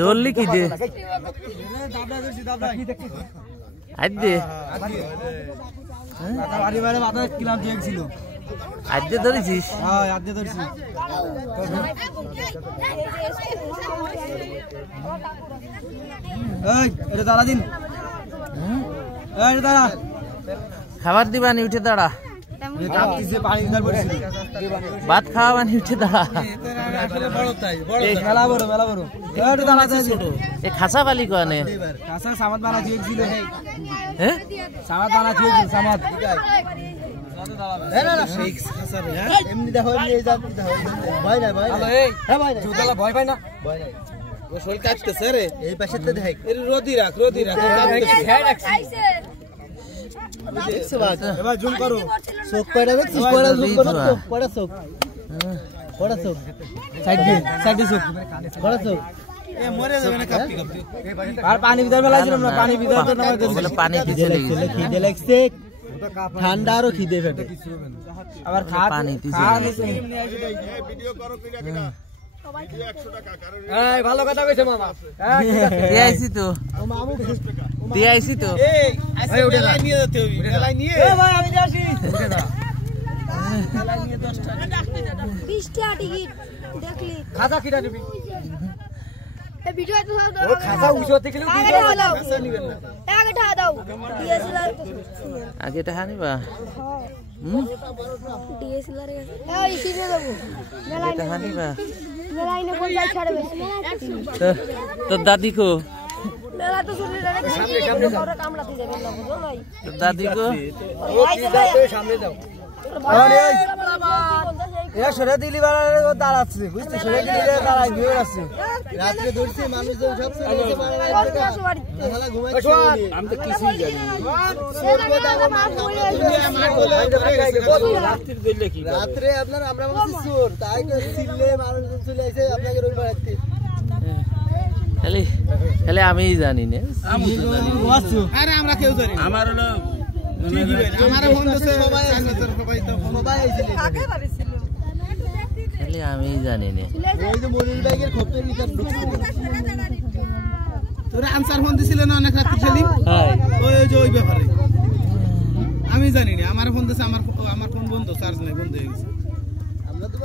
দৌড়লি কি দে আজকে ধরেছিস? খাবার দিবানি উঠে দাঁড়া, ভাত খাওয়াবানি উঠে দাঁড়া। খাসা বালি কনে সামাদ বানা দিয়েছিল, সামাদ বানা দিয়েছিল, সামাদ ভয় পাই না, শরীর কাটতেছে রে। এই পাশে তো দেখ রোদি রাখ, রোদি রাখ, জুম করো, চোখ পড়া দেখছিস, পড়া জুম করো, চোখ পড়া, চোখ পড়া, চোখ সাইড দিয়ে, সাইড দিয়ে চোখ পড়া, চোখ মরে যাবে না কাঁপতে কাঁপতে। আর পানি ভিতর মেলাছিলাম না, পানি ভিতর তো নামাই দিল, পানি খিদে লাগছে, ঠান্ডা আরো খিদে পেটে, আবার খা পানি ভিডিও করো কিনা কিনা। এই ভালো কথা কইছে মামা, এই আইছি তো মামু, দিয়ে আইছি তো, এই আইছে ওটা নিয়ে যেতে হবে, মেলাই নিয়ে। এ ভাই আমি যাচ্ছি, উঠে দাও, মেলাই নিয়ে 10 টাকা 20 টাকা টিকিট দেখলি। খাজা কিটা দিবি? এই ভিডিও তো দাও, ও খাজা উঠো দেখলি ভিডিও খাজা নিবেন না, আগে টাকা দাও, ডিএসএলআর আগে টাকা নিবা। ডিএসএলআর এই সিনে দেব, মেলাই টাকা নিবা, মেলাই নে কোন জায়গা ছাড়বে তো দাদি কো, মেলা তো শুনলি রে, সামনে সামনে যাও, কামড়াতে যাবে না, বুঝো নাই তো দাদি কো, ও কি যাও, সামনে যাও। আরে এ সরে দিলি বাড়ারে ও দাঁড়াচ্ছে, বুঝছিস, সরে দিলি দাঁড়াই গিয়ে আছে, রাতে ধরছে মানুষ যে উঠাচ্ছে মারা ঘুমাইছে, আমি তো কিছুই জানি না। রাতে আপনার আমরা বলছি চোর, তাই চিল্লে মানুষ চলে আসে আপনাকে রই বাড়াতে, খালি খালি আমিই জানি না, আরে আমরা কেউ জানি না। আমার হলো খালি আমি জানি না, তোরা আনসার ফোন দিছিল না অনেক রাত্রি খেলি, ওই ব্যাপারে আমি জানি না। আমার ফোন দিছে, আমার ফোন বন্ধ, চার্জ নাই, বন্ধ হয়ে গেছে। আমরা তো